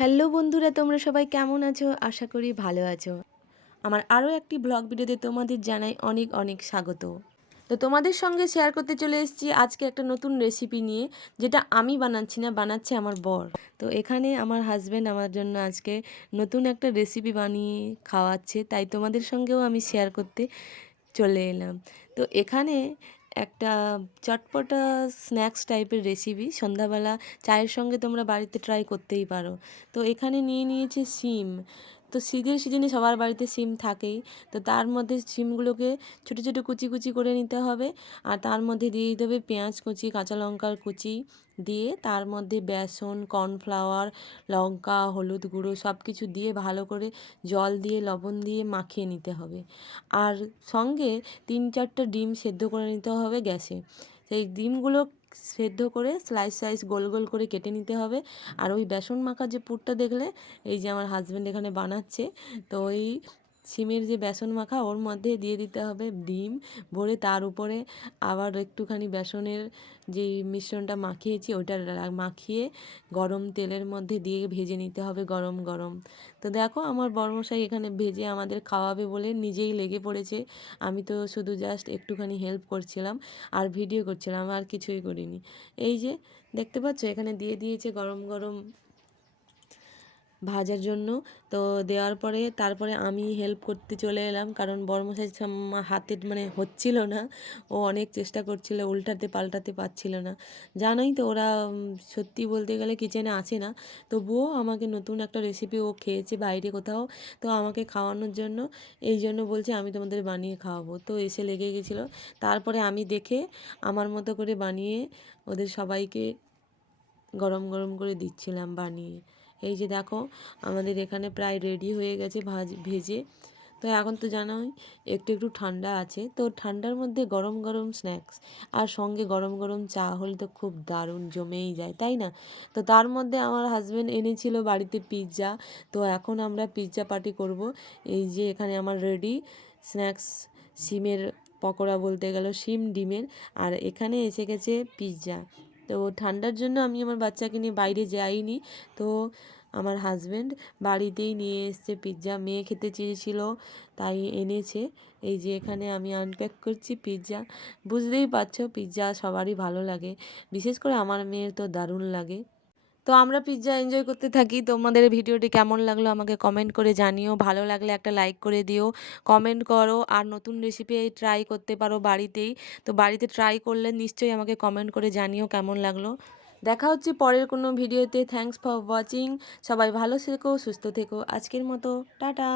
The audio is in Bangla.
হ্যালো বন্ধুরা, তোমরা সবাই কেমন আছো? আশা করি ভালো আছো। আমার আরও একটি ব্লগ ভিডিওতে তোমাদের জানাই অনেক অনেক স্বাগত। তো তোমাদের সঙ্গে শেয়ার করতে চলে এসেছি আজকে একটা নতুন রেসিপি নিয়ে, যেটা আমি বানাচ্ছি না, বানাচ্ছে আমার বর। তো এখানে আমার হাজব্যান্ড আমার জন্য আজকে নতুন একটা রেসিপি বানিয়ে খাওয়াচ্ছে, তাই তোমাদের সঙ্গেও আমি শেয়ার করতে চলে এলাম। তো এখানে একটা চটপটা স্ন্যাক্স টাইপের রেসিপি সন্ধ্যাবেলা চায়ের সঙ্গে তোমরা বাড়িতে ট্রাই করতেই পারো। তো এখানে নিয়ে নিয়েছে সিম তো শীতের সিজনে সবার বাড়িতে সিম থাকেই। তো তার মধ্যে সিমগুলোকে ছোটো ছোটো, কুচি কুচি করে নিতে হবে। আর তার মধ্যে দিয়ে দিতে হবে পেঁয়াজ কুচি, কাঁচা লঙ্কার কুচি দিয়ে তার মধ্যে বেসন, কর্নফ্লাওয়ার, লঙ্কা, হলুদ গুঁড়ো সব কিছু দিয়ে ভালো করে জল দিয়ে, লবণ দিয়ে মাখিয়ে নিতে হবে। আর সঙ্গে তিন, চারটা ডিম সেদ্ধ করে নিতে হবে গ্যাসে। সেই ডিমগুলো সেদ্ধ করে স্লাইস স্লাইস গোল গোল করে কেটে নিতে হবে। আর ওই বেসন মাখা যে পুরটা দেখলে, এই যে আমার হাজব্যান্ড এখানে বানাচ্ছে, তো ওই সিমের যে বেসন মাখা, ওর মধ্যে দিয়ে দিতে হবে ডিম ভরে তার উপরে আবার একটুখানি বেসনের যে মিশ্রণটা মাখিয়েছি ওটা মাখিয়ে গরম তেলের মধ্যে দিয়ে ভেজে নিতে হবে গরম গরম। তো দেখো আমার বর্মশাই এখানে ভেজে আমাদের খাওয়াবে বলে নিজেই লেগে পড়েছে। আমি তো শুধু জাস্ট একটুখানি হেল্প করছিলাম আর ভিডিও করছিলাম, আর কিছুই করিনি। এই যে দেখতে পাচ্ছ এখানে দিয়ে দিয়েছে গরম গরম ভাজার জন্য। তো দেওয়ার পরে তারপরে আমি হেল্প করতে চলে এলাম। কারণ বর্মশাই হাতে মানে হচ্ছিল না। ও অনেক চেষ্টা করছিল, উল্টাতে পাল্টাতে পারছিল না। জানোই তো ওরা সত্যি বলতে গেলে কিচেনে আছে না। তবুও আমাকে নতুন একটা রেসিপি ও খেয়েছে বাইরে কোথাও। তো আমাকে খাওয়ানোর জন্য, এই জন্য বলছে আমি তোমাদের বানিয়ে খাওয়াবো। তো এসে লেগে গেছিল। তারপরে আমি দেখে আমার মতো করে বানিয়ে ওদের সবাইকে গরম গরম করে দিচ্ছিলাম বানিয়ে। এই যে দেখো, আমাদের এখানে প্রায় রেডি হয়ে গেছে ভাজ, ভেজে। তো এখন তো জানোই, একটু একটু ঠান্ডা আছে। তো ঠান্ডার মধ্যে গরম গরম স্ন্যাক্স আর সঙ্গে গরম গরম চা হলে তো খুব দারুণ জমেই যায়, তাই না? তো তার মধ্যে আমার হাজব্যান্ড এনেছিল বাড়িতে পিৎজা তো এখন আমরা পিৎজা পার্টি করব। এই যে এখানে আমার রেডি স্ন্যাক্স সিমের পকোড়া বলতে গেল শিম ডিমের। আর এখানে এসে গেছে পিৎজা তো ঠান্ডার জন্য আমি আমার বাচ্চাকে নিয়ে বাইরে যাইনি। তো আমার হাজব্যান্ড বাড়িতেই নিয়ে এসছে পিৎজা মেয়ে খেতে চেয়েছিল, তাই এনেছে। এই যে এখানে আমি আনপ্যাক করছি পিৎজা বুঝতেই পারছ পিৎজা সবারই ভালো লাগে। বিশেষ করে আমার মেয়ের তো দারুণ লাগে। তো আমরা পিৎজা এনজয় করতে থাকি। তোমাদের ভিডিওটি কেমন লাগল আমাকে কমেন্ট করে জানিও। ভালো লাগলে একটা লাইক করে দিও। কমেন্ট করো। আর নতুন রেসিপি ট্রাই করতে পারো বাড়িতেই। তো বাড়িতে ট্রাই করলে নিশ্চয়ই আমাকে কমেন্ট করে জানিও কেমন লাগল। দেখা হচ্ছে পরের কোনো ভিডিওতে থ্যাংকস ফর ওয়াচিং সবাই ভালো থেকো, সুস্থ থেকো। আজকের মতো। টাটা।